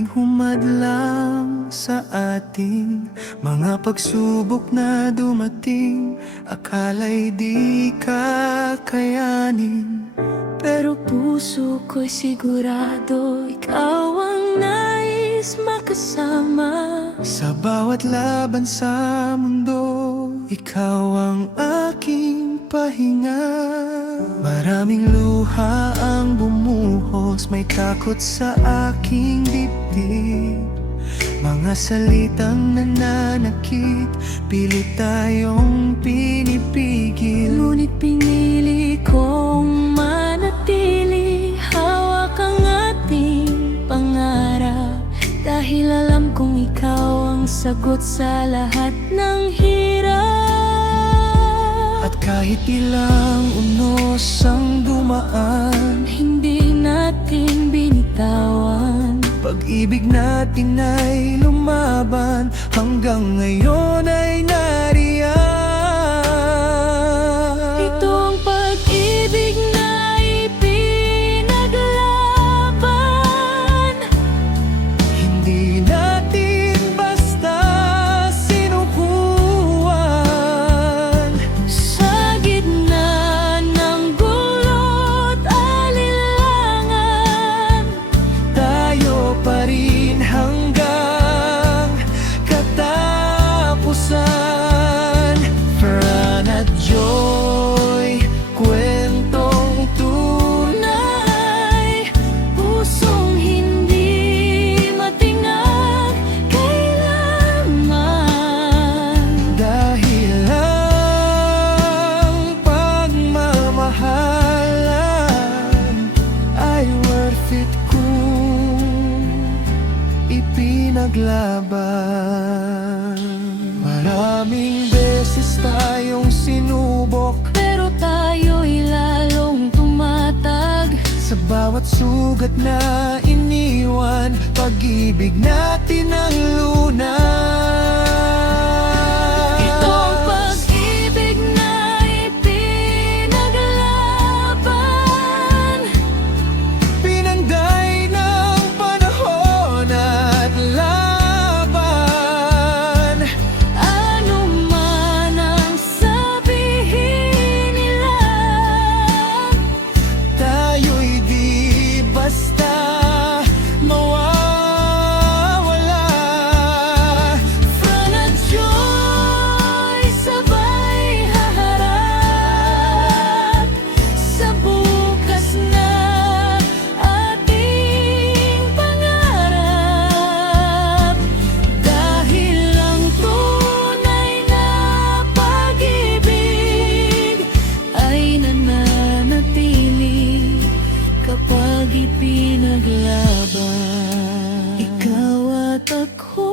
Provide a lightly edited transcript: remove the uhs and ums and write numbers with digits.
Maraming humadlang sa ating mga pagsubok na dumating. Akala'y di kakayanin, pero puso ko'y sigurado ikaw ang nais makasama. sa bawat laban sa mundo, ikaw ang aking pahinga. Maraming luha ang bumuhos, may takot sa aking dibdib. Mga salitang nananakit, pilit tayong pinipigil. Ngunit pinili kong manatili, hawak ang ating pangarap. Dahil alam kong ikaw ang sagot sa lahat ng hirap. At kahit ilang unos ang dumaan, hindi natin binitawan. pag-ibig natin ay lumaban, hanggang ngayon ay nariyan. Ito ang pag-ibig na ipinaglaban. Hindi natin basta sinukuan. Sa gitna ng gulo't alinlangan, Tayo pa rin hanggang katapusan. Fran at Joy, kwentong tunay, pusong hindi matingag kailanman. dahil ang pagmamahalan ay worth it kung ipinaglaban. Maraming beses tayong sinubok, Pero tayo'y lalong tumatag. sa bawat sugat na iniwan, pag-ibig natin ang lunas. Ito ang pag-ibig na ipinaglaban. Pinanday ng panahon at laban. Ano man ang sabihin nila, Tayo'y di basta mawawala. Fran at Joy, sabay haharap sa bukas na ating pangarap. Dahil ang tunay na pag-ibig ay nananatili kapag ipinaglaban. Ikaw at ako